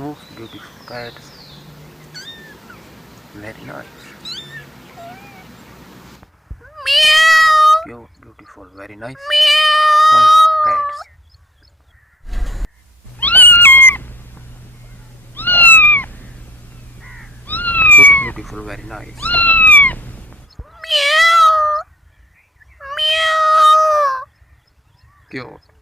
most beautiful cats. Very nice. Cute, beautiful, very nice. Sounds of cats. Good, beautiful, very nice. Cute.